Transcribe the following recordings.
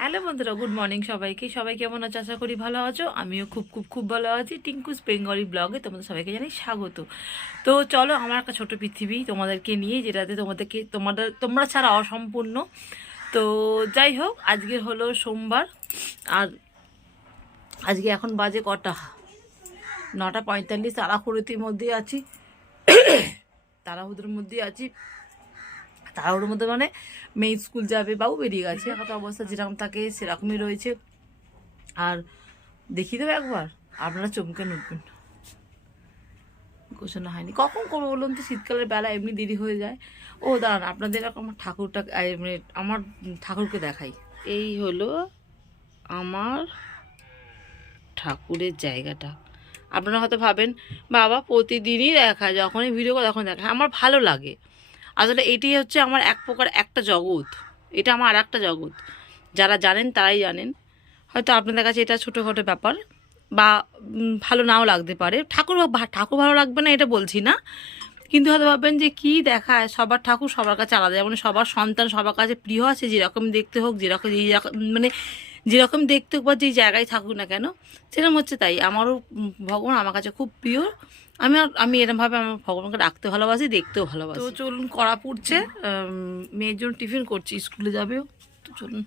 Hello বন্ধুরা, good morning সবাইকে। সবাই কেমন আছো? আশা করি ভালো আছো। আমিও খুব খুব খুব ভালো আছি। টিঙ্কুস বেঙ্গলি ব্লগে তোমাদের সবাইকে জানাই স্বাগত। তো চলো, আমার একটা ছোট পৃথিবী তোমাদেরকে নিয়ে, যেটাতে তোমরা ছাড়া অসম্পূর্ণ। তো যাই হোক, আজকে হলো সোমবার। আর আজকে এখন বাজে কটা? 9:45। তাড়াহুড়োর মধ্যে আছি। তাড়াহুড়োর মধ্যে আছি। তাড়াহুড়োর মধ্যে মানে মেয়ে স্কুল যাবে, বাবু বেরিয়ে গেছে। একটা অবস্থা যেরকম থাকে সেরকমই রয়েছে। আর দেখিয়ে দেবো একবার, আপনারা চমকে উঠবেন। গোছানো হয়নি, কখন করবো বলুন তো? শীতকালের বেলা এমনি দেরি হয়ে যায়। ও দাঁড়ান, আপনাদের আমার ঠাকুরটা মানে আমার ঠাকুরকে দেখাই। এই হলো আমার ঠাকুরের জায়গাটা। আপনারা হয়তো ভাবেন বাবা প্রতিদিনই দেখা, যখনই ভিডিও করে তখন দেখা। আমার ভালো লাগে আসলে। এটি হচ্ছে আমার এক প্রকার একটা জগৎ। এটা আমার আর একটা জগৎ। যারা জানেন তারাই জানেন। হয়তো আপনাদের কাছে এটা ছোটোখাটো ব্যাপার, বা ভালো নাও লাগতে পারে। ঠাকুর ভালো লাগবে না এটা বলছি না, কিন্তু হয়তো ভাববেন যে কী দেখায়। সবার ঠাকুর সবার কাছে আলাদা। যেমন সবার সন্তান সবার কাছে প্রিয় আছে, যেরকম দেখতে হোক, যেরকম মানে যেরকম দেখতে হোক বা যেই জায়গায় থাকুক না কেন, সেরকম হচ্ছে। তাই আমারও ভগবান আমার কাছে খুব প্রিয়। আমি এরকমভাবে আমার ভগবানকে রাখতে ভালোবাসি, দেখতেও ভালোবাসি। তো চলুন, কড়া পুড়ছে, মেয়ের জন্য টিফিন করছি, স্কুলে যাবেও। তো চলুন।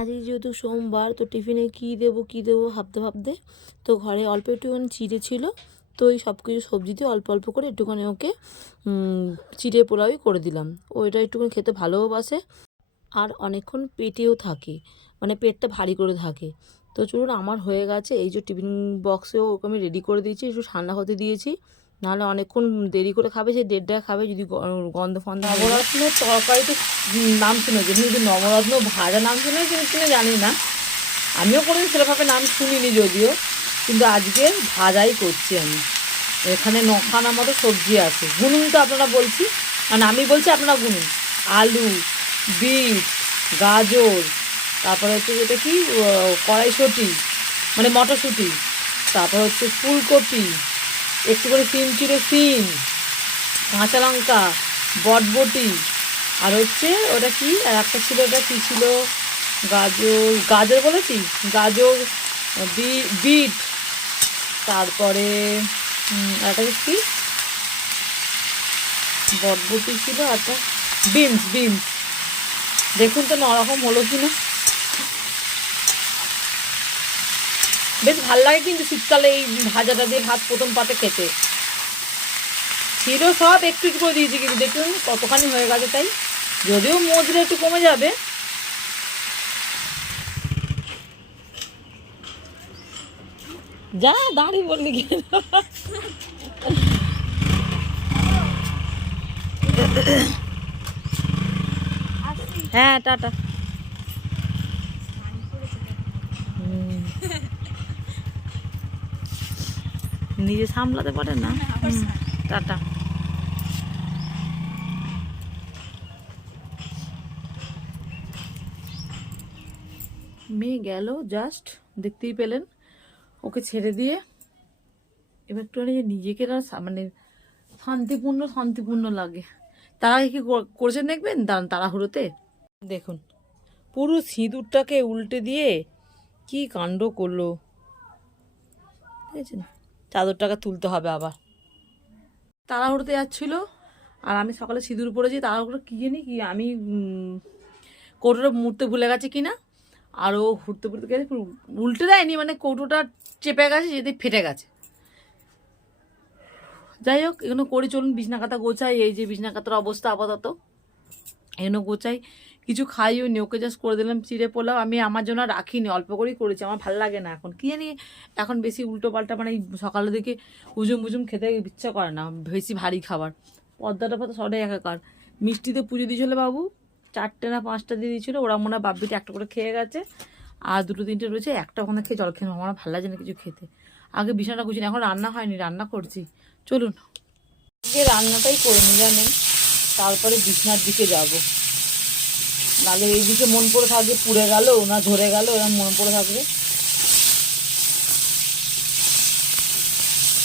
আজকে যেহেতু সোমবার, তো টিফিনে কী দেবো ভাবতে ভাবতে, তো ঘরে অল্প একটুখানি চিড়ে ছিল। তো এই সব কিছু সবজি দিয়ে অল্প অল্প করে একটুখানি ওকে চিড়ে পোলাওই করে দিলাম। ও এটা একটুখানি খেতে ভালোবাসে, আর অনেকক্ষণ পেটেও থাকে, মানে পেটটা ভারী করে থাকে। তো চলুন, আমার হয়ে গেছে। এই যে টিফিন বক্সেও ওকে আমি রেডি করে দিয়েছি, একটু ঠান্ডা হতে দিয়েছি। নাহলে অনেকক্ষণ দেরি করে খাবে, সে 1:30টায় খাবে। যদি গন্ধ ফন্ধ, নবরত্ন তরকারি তো নাম শুনেছি, কিন্তু নবরত্ন ভাজা নাম শুনেছি কিনা জানি না। আমিও কোনোদিন সেরকমভাবে নাম শুনিনি যদিও, কিন্তু আজকে ভাজাই করছি আমি। এখানে 9খানা মতো সবজি আছে, গুনুন তো আপনারা বলছি, মানে আমি বলছি আপনারা গুনুন। আলু, বিট, গাজর, তারপরে হচ্ছে যেটা কি কড়াইশুঁটি, মানে মটরশুঁটি, তারপর হচ্ছে ফুলকপি, একটু করে সিম ছিল, সিম, কাঁচা লঙ্কা, বটবটি, আর হচ্ছে ওটা কি, আর একটা ছিল, ওটা কী ছিল, গাজর বলেছি, গাজর, বিট, তারপরে একটা কি বটবটি ছিল, একটা বিনস। দেখুন তো নরকম হলো কি না। বেশ ভাল লাগে কিন্তু শীতকালে এই ভাজাটা দিয়ে ভাত প্রথম পাতে খেতে। ছিল সব একটু একটু করে দিয়েছি, কিন্তু দেখুন কতখানি হয়ে গেছে। তাই যদিও মজলে একটু কমে যাবে। যা দাঁড়িয়ে বললি কি? হ্যাঁ, টাটা। নিজে সামলাতে পারে না। টাটা। মেয়ে গেল, জাস্ট দেখতেই পেলেন। ওকে ছেড়ে দিয়ে এবার একটু নিজেকে মানে শান্তিপূর্ণ লাগে। তারা কি করেছেন দেখবেন, দাঁড়ান, তাড়াহুড়োতে দেখুন পুরো সিঁদুরটাকে উল্টে দিয়ে কি কাণ্ড করলো, দেখেছেন? চাদরটাকে তুলতে হবে আবার। তাড়াহুড়োতে যাচ্ছিল, আর আমি সকালে সিঁদুর পরেছি। তাড়াহুড়ো কি জানি কি, আমি কৌটোটা মুড়তে ভুলে গেছে কিনা, আর ও ঘুরতে ঘুরতে গেছে, উল্টে দেয়নি, মানে কৌটোটা চেপে গেছে, যদি ফেটে গেছে। যাই হোক, এগুলো করে চলুন। বিছনা কাতা গোছাই, এই যে বিছনা কাতার অবস্থা আপাতত, এগুলো গোছাই। কিছু খাইও নি, ওকে জাস্ট করে দিলাম চিড়ে পোলাও। আমি আমার জন্য রাখিনি, অল্প করেই করেছি, আমার ভালো লাগে না এখন, কি জানি এখন বেশি উল্টো পাল্টা, মানে সকালের দিকে উজুম খেতে ইচ্ছা করে না, বেশি ভারী খাবার। পদ্মাটা পাতা সবাই একাকার। মিষ্টিতে পুজো দিয়েছিল বাবু, 4টে না 5টা দিয়ে দিয়েছিলো। ওরা মনে হয় বাব্বিটা একটা করে খেয়ে গেছে, আর 2-3টে রয়েছে, একটা ওখানে খেয়ে জল খেয়ে নেবো। আমার ভালো লাগে না কিছু খেতে। আগে বিছানাটা গুছিয়ে, এখন রান্না হয়নি, রান্না করছি। চলুন আজকে রান্নাটাই করে নি জানেন, তারপরে বিছানার দিকে যাব। নাহলে এইদিকে মন পড়ে থাকবে পুড়ে গেল না ঝরে গেল, এরকম মন পড়ে থাকবে।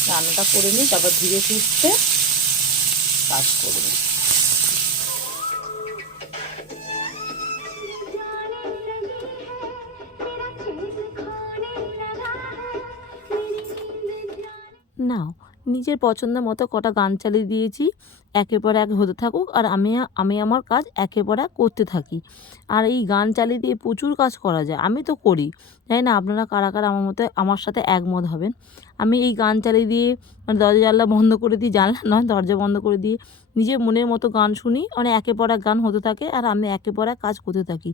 রান্নাটা করে নিই, তারপর ধীরে সুস্থে কাজ করবো। নাও, নিজের পছন্দ মতো কটা গান চালিয়ে দিয়েছি, একের পর এক হতে থাকুক আর আমি আমার কাজ একের পর এক করতে থাকি। আর এই গান চালিয়ে দিয়ে প্রচুর কাজ করা যায়, আমি তো করি। জানি না আপনারা কারা কারা আমার সাথে একমত হবেন। আমি এই গান চালিয়ে দিয়ে মানে দরজা জানলা বন্ধ করে দিই, জানলা নয় দরজা বন্ধ করে দিয়ে নিজের মনের মতো গান শুনি, মানে একের পর এক গান হতে থাকে আর আমি একের পর এক কাজ করতে থাকি।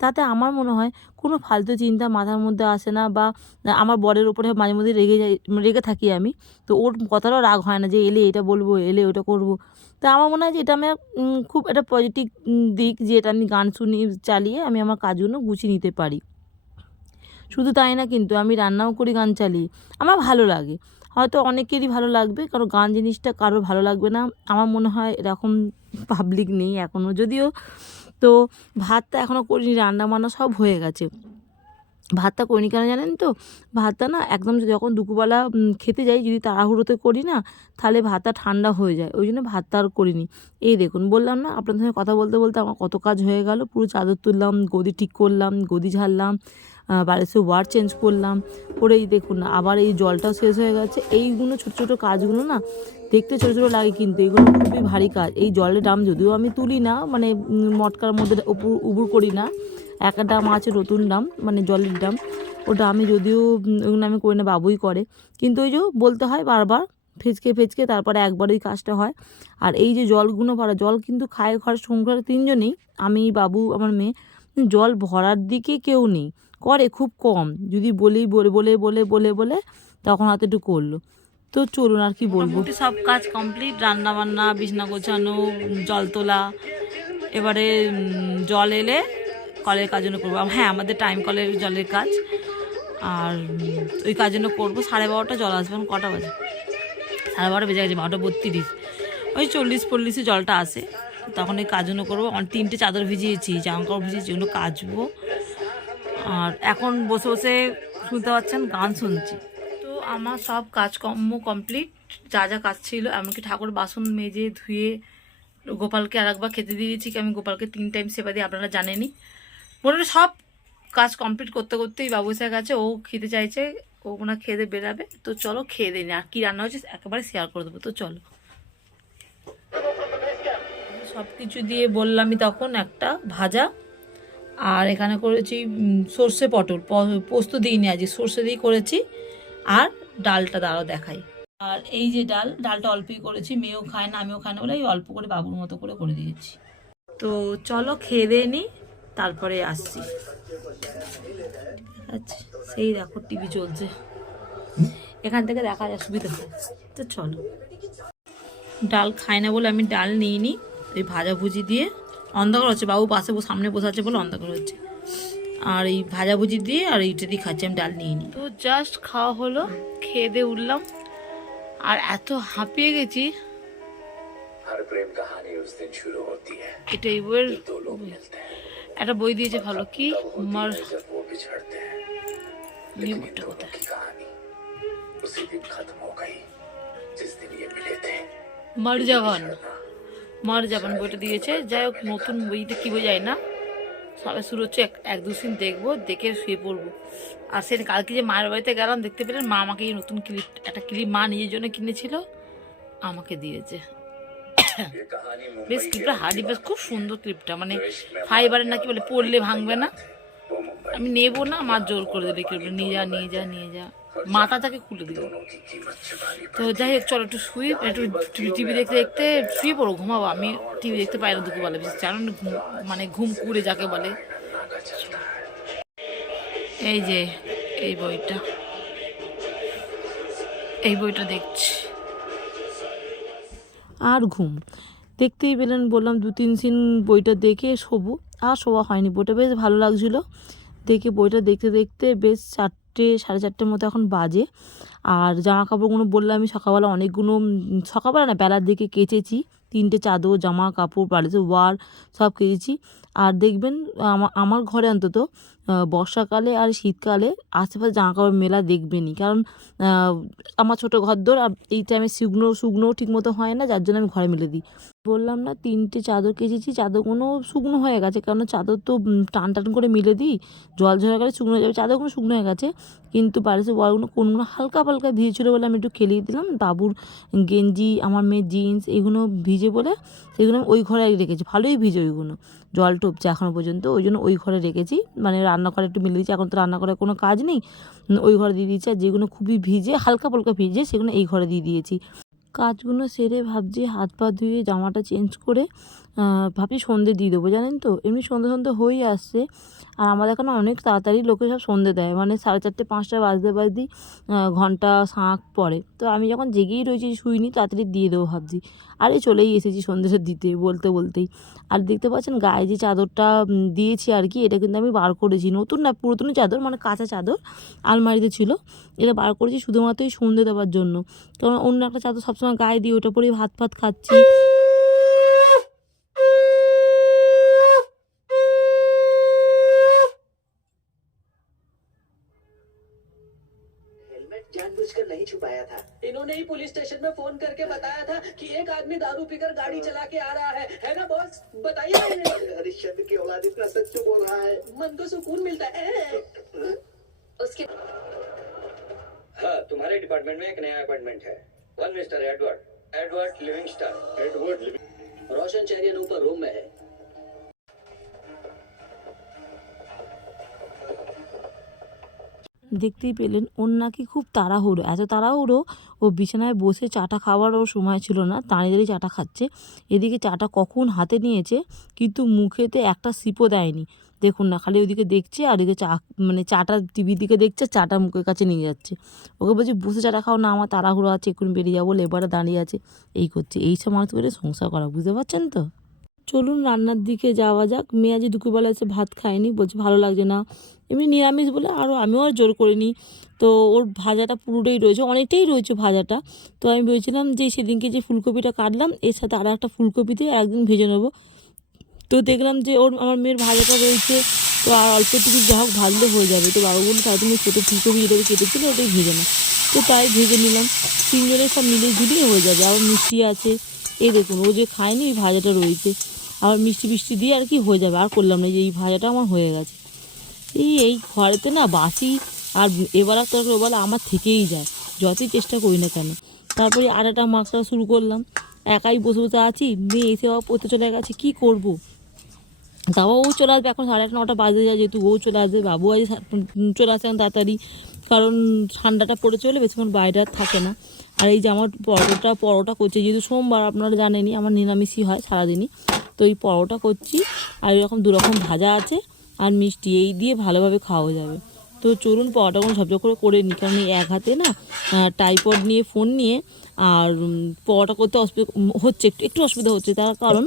তাতে আমার মনে হয় কোনো ফালতু চিন্তা মাথার মধ্যে আসে না, বা আমার বরের উপরে মাঝে মধ্যে রেগে থাকি আমি। তো ওর কথাটাও রাগ হয় না যে এলে এটা বলবো, এলে ওটা করব। তা আমার মনে হয় যে এটা আমার খুব একটা পজিটিভ দিক, যে এটা আমি গান চালিয়ে আমি আমার কাজগুলো গুছিয়ে নিতে পারি। শুধু তাই না, কিন্তু আমি রান্নাও করি গান চালিয়ে, আমার ভালো লাগে। হয়তো অনেকেরই ভালো লাগবে, কারণ গান জিনিসটা কারোর ভালো লাগবে না, আমার মনে হয় এরকম পাবলিক নেই এখনও যদিও। তো ভাতটা এখনও করিনি, রান্না বান্না সব হয়ে গেছে। ভাতটা করিনি কেন জানেন তো, ভাতটা না একদম যখন দুপুরবেলা খেতে যাই, যদি তাড়াহুড়োতে করি না, তাহলে ভাতটা ঠান্ডা হয়ে যায়, ওই জন্য ভাতটা আর করিনি। এই দেখুন, বললাম না আপনাদের সঙ্গে কথা বলতে বলতে আমার কত কাজ হয়ে গেল। পুরো চাদর তুললাম, গদি ঠিক করলাম, গদি ঝাড়লাম, বাড়িতে ওয়ার চেঞ্জ করলাম, করে এই দেখুন না আবার এই জলটাও শেষ হয়ে গেছে। এইগুলো ছোটো ছোটো কাজগুলো না দেখতে ছোটো ছোটো লাগে, কিন্তু এগুলো খুবই ভারী কাজ। এই জলের ড্রাম যদিও আমি তুলি না, মানে মটকার মধ্যে উবুর করি না, একটা ড্রাম আছে নতুন ড্রাম, মানে জলের ড্রাম, ওটা আমি যদিও ওগুলো আমি করি না, বাবুই করে। কিন্তু ওই যে বলতে হয় বারবার, ফেচকে তারপরে একবার ওই কাজটা হয়। আর এই যে জলগুলো ভরা, জল কিন্তু খায় ঘর সংসারে 3জনেই, আমি, বাবু, আমার মেয়ে। জল ভরার দিকে কেউ নেই, করে খুব কম, যদি বলি বলে বলে বলে বলে বলে তখন হয়তো একটু করলো। তো চলুন আর কি বলবো, সব কাজ কমপ্লিট, রান্না বান্না, বিছনা গোছানো, জল তোলা। এবারে জল এলে কলের কাজ জন্য করবো। হ্যাঁ, আমাদের টাইম কলের জলের কাজ, আর ওই কাজ জন্য করবো। 12:30 জল আসবে, কটা বাজে? 12:30 বেজে গেছে, 12:32। ওই 40-40 জলটা আসে, তখন এই কাজ জন্য করবো। 3টে চাদর ভিজিয়েছি, জামা কাপড় ভিজিয়েছি, ওগুলো কাচবো। আর এখন বসে বসে শুনতে পাচ্ছেন গান শুনছি। তো আমার সব কাজকর্ম কমপ্লিট, যা যা কাজ ছিল, এমনকি ঠাকুর বাসন মেজে ধুয়ে গোপালকে আর একবার খেতে দিয়ে দিয়েছি। আমি গোপালকে 3 টাইম সেবা দিই, আপনারা জানেনই। মোটামুটি সব কাজ কমপ্লিট করতে করতেই বাবু এসে গেছে, ও খেতে চাইছে, ও ওনার খেতে বেরাবে। তো চলো খেয়ে দিই, আর কি রান্না হয়েছে একেবারে শেয়ার করে দেবো। তো চলো, সব কিছু দিয়ে বললামই তখন একটা ভাজা, আর এখানে করেছি সর্ষে পটল, পোস্ত দিইনি আজকে, সর্ষে দিয়ে করেছি। আর ডালটা দাঁড়াও দেখাই। আর এই যে ডালটা অল্পই করেছি, মেয়েও খায় না আমিও খাই না বলে অল্প করে বাবুর মতো করে দিয়েছি। তো চলো খেয়ে দিয়ে নিই, তারপরে আসছি। আচ্ছা, সেই দেখো টিভি চলছে, এখান থেকে দেখা যায়, সুবিধা হয়। তো চলো, ডাল খায় না বলে আমি ডাল নিইনি, এই ভাজাভুজি দিয়ে, অন্ধকার হচ্ছে, বাবু পাশে সামনে বসে আছে বলে অন্ধকার হচ্ছে, আর এই ভাজাভুজি দিয়ে আর এইটা দিয়ে খাচ্ছি, আমি ডাল নিইনি। তো জাস্ট খাওয়া হলো, খেয়ে দিয়ে উঠলাম, আর এত হাঁপিয়ে গেছি। এটা এই বইয়ের একটা বই দিয়েছে ভালো, কি মার জাবান বইটা দিয়েছে। যাই হোক, নতুন বইটা কি বই যায় না, সবে শুরু হচ্ছে, 1-2 দিন দেখবো, দেখে শুয়ে পড়বো। আর সে কালকে যে মায়ের বাড়িতে গেলাম, দেখতে পেলেন মা আমাকে এই নতুন একটা ক্লিপ মা নিজের জন্য কিনেছিল, আমাকে দিয়েছে। বেশ ক্লিপটা হার্ডি, বেশ খুব সুন্দর ক্লিপটা, মানে ফাইবারের নাকি বলে, পড়লে ভাঙবে না। আমি নেবো না, মা জোর করে দিলে ক্লিপটা, নিয়ে যা মাথাটাকে খুলে দিল। তো যাই হোক, চলো একটু শুই, একটু টিভি দেখতে দেখতে শুয়ে পড়ো, ঘুমাবো। আমি টিভি দেখতে পাই না দুপুরবেলা, বেশি জানো, মানে ঘুম কুড়ে যাকে বলে। এই যে এই বইটা দেখছি, আর ঘুম দেখতেই পেলেন, বললাম 2-3 সিন বইটা দেখে শোবো, আর শোয়া হয়নি। বইটা বেশ ভালো লাগছিলো, দেখে বইটা দেখতে দেখতে বেশ 4টে 4:30টার মতো এখন বাজে। আর জামা কাপড়গুলো বললাম আমি সকালবেলা অনেকগুলো সকালবেলা না বেলার দিকে কেচেছি, 3টে চাদর জামা কাপড় বাড়িতে ওয়ার সব কেচেছি। আর দেখবেন আমার ঘরে অন্তত বর্ষাকালে আর শীতকালে আশেপাশে জামা কাপড় মেলা দেখবেনই, কারণ আমার ছোটো ঘরদোর আর এই টাইমে শুকনো ঠিক মতো হয় না, যার জন্য আমি ঘরে মেলে দিই। বললাম না 3টে চাদর কেচেছি, চাদরগুলো শুকনো হয়ে গেছে, কারণ চাদর তো টান টান করে মেলে দিই, জল ঝরা গেলে শুকনো হয়ে যাবে, চাদরগুলো শুকনো হয়ে গেছে। কিন্তু বাড়িতে ওয়ারগুলো কোনগুলো হালকা পালকা ভিজেছিলো বলে আমি একটু খেলিয়ে দিলাম। বাবুর গেঞ্জি, আমার মেয়ের জিন্স এগুলো ভিজে বলে সেগুলো আমি ওই ঘরে রেখেছি, ভালোই ভিজে ওইগুলো, জল টপছে এখনও পর্যন্ত, ওই জন্য ওই ঘরে রেখেছি, মানে রান্নাঘরে একটু মেলে দিচ্ছি, এখন তো রান্নাঘরে কোনো কাজ নেই, ওই ঘরে দিয়ে দিয়েছি। আর যেগুলো খুবই ভিজে হালকা পালকা ভিজে সেগুলো এই ঘরে দিয়ে দিয়েছি। কাজগুলো সেরে ভাবছি হাত পা ধুয়ে জামাটা চেঞ্জ করে ভাবছি সন্ধে দিয়ে দেবো, জানেন তো এমনি সন্ধে হয়েই আসছে। আর আমাদের এখানে অনেক তাড়াতাড়ি লোকে সব সন্ধে দেয়, মানে 4:30 5টা বাজতেই ঘন্টা শাঁখ পড়ে। তো আমি যখন জেগেই রয়েছি শুইনি, তাড়াতাড়ি দিয়ে দেবো ভাবছি। আরে চলেই এসেছি সন্ধেটা দিতে বলতেই। আর দেখতে পাচ্ছেন গায়ে যে চাদরটা দিয়েছি আর কি, এটা কিন্তু আমি বার করেছি, নতুন না পুরাতন চাদর, মানে কাঁচা চাদর আলমারিতে ছিল, এটা বার করেছি শুধুমাত্র এই সন্ধে দেওয়ার জন্য। কারণ অন্য একটা চাদর সবসময় গায়ে দিয়ে ওটা পরেই ভাত খাচ্ছি। जानबूझकर नहीं छुपाया था। इन्होंने ही पुलिस स्टेशन में फोन करके बताया था कि एक आदमी दारू पीकर गाड़ी चला के आ रहा है ना बॉस? बताइए हरिश्चंद्र की औलाद इतना सच क्यों बोल रहा है? मन को सुकून मिलता है उसके। हाँ, तुम्हारे डिपार्टमेंट में एक नया अपॉइंटमेंट है, वन मिस्टर एडवर्ड लिविंगस्टन। रोशन चेरियन ऊपर रूम में है। দেখতেই পেলেন ওর নাকি খুব তাড়াহুড়ো, এত তাড়াহুড়ো ও বিছানায় বসে চাটা খাওয়ারও সময় ছিল না, দাঁড়িয়ে চাটা খাচ্ছে। এদিকে চাটা কখন হাতে নিয়েছে কিন্তু মুখেতে একটা সিপও দেয়নি, দেখুন না, খালি ওইদিকে দেখছে আর ওদিকে মানে চাটা টিভির দিকে দেখছে, চাটা মুখের কাছে নিয়ে যাচ্ছে। ওকে বলছি বসে চাটা খাও না, আমার তাড়াহুড়ো আছে, এক্ষুনি বেরিয়ে যাবো, লেবারে দাঁড়িয়ে আছে, এই করছে। এইসব মানুষ করে সংসার করা, বুঝতে পারছেন তো। চলুন রান্নার দিকে যাওয়া যাক। মেয়ে আজ দুপুরবেলা এসে ভাত খায়নি, বলছে ভালো লাগছে না, এমনি নিরামিষ বলে আমিও আর জোর করিনি। তো ওর ভাজাটা পুরোটাই রয়েছে, অনেকটাই রয়েছে ভাজাটা। তো আমি বলছিলাম যে সেদিনকে যে ফুলকপিটা কাটলাম এর সাথে আর একটা ফুলকপি দিয়ে একদিন ভেজে নেবো। তো দেখলাম যে আমার মেয়ের ভাজাটা রয়েছে, তো আর অল্প একটু যা হোক ভাজলে হয়ে যাবে। তো বাবু বললো তাই তুমি ছোটো ফুলকপি যেটাকে কেটেছিল ওটাই ভেজে না। তো তাই ভেজে নিলাম, তিনজনের সব মিলিয়ে ঝুলিয়ে হয়ে যাবে। আবার মিষ্টি আছে, এই দেখুন ও যে খায়নি ওই ভাজাটা রয়েছে, আবার মিষ্টি দিয়ে আর কি হয়ে যাবে। আর করলাম না, যে এই ভাজাটা আমার হয়ে গেছে। এই ঘরেতে না বাসি আর এবার আর তরকারি ওবেলা আমার থেকেই যায়, যতই চেষ্টা করি না কেন। তারপরে আটাটা মাখটা শুরু করলাম, একাই বসে আছি, মেয়ে এসে আবার পড়তে চলে গেছে, কী করবো। তাও ও চলে আসবে, এখন 8:30 বাজে যায়, যেহেতু ও চলে আসবে, বাবু আজ চলে আসে তাড়াতাড়ি, কারণ ঠান্ডাটা পড়ে চলে বেশিক্ষণ বাইরে আর থাকে না। আর এই যে আমার পরোটা করছে, যেহেতু সোমবার আপনারা জানেনই আমার নিরামিষই হয় সারাদিনই, তো এই পরোটা করছি। আর এরকম 2 রকম ভাজা আছে আর মিষ্টি, এই দিয়ে ভালোভাবে খাওয়া যাবে। তো চলুন পরোটাগুলো ঝপঝপ করে নিই, কারণ এই এক হাতে না ট্রাইপড নিয়ে ফোন নিয়ে আর পরোটা করতে হচ্ছে, একটু অসুবিধা হচ্ছে, তার কারণ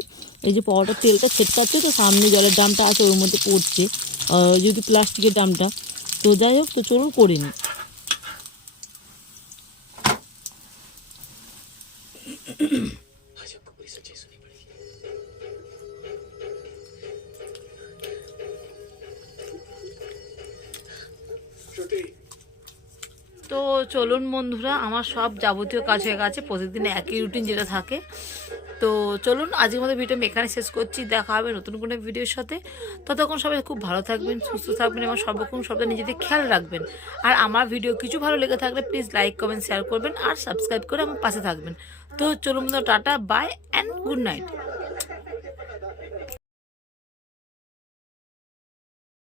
এই যে পরোটার তেলটা ছেটকাচ্ছে, তো সামনে জলের ড্রামটা আছে ওর মধ্যে পড়ছে, যেহেতু প্লাস্টিকের ড্রামটা। তো যাই হোক, তো চলুন করে নিই। তো চলুন বন্ধুরা, আমার সব যাবতীয় কাজ হয়ে গেছে, প্রতিদিন একই রুটিন যেটা থাকে। তো চলুন আজকের মতো ভিডিও আমি এখানে শেষ করছি, দেখা হবে নতুন কোনো ভিডিওর সাথে। ততক্ষণ সবাই খুব ভালো থাকবেন, সুস্থ থাকবেন এবং সর্বক্ষণ সবটা নিজেদের খেয়াল রাখবেন। আর আমার ভিডিও কিছু ভালো লেগে থাকলে প্লিজ লাইক কমেন্ট শেয়ার করবেন আর সাবস্ক্রাইব করে আমার পাশে থাকবেন। তো চলুন tata, bye and good night.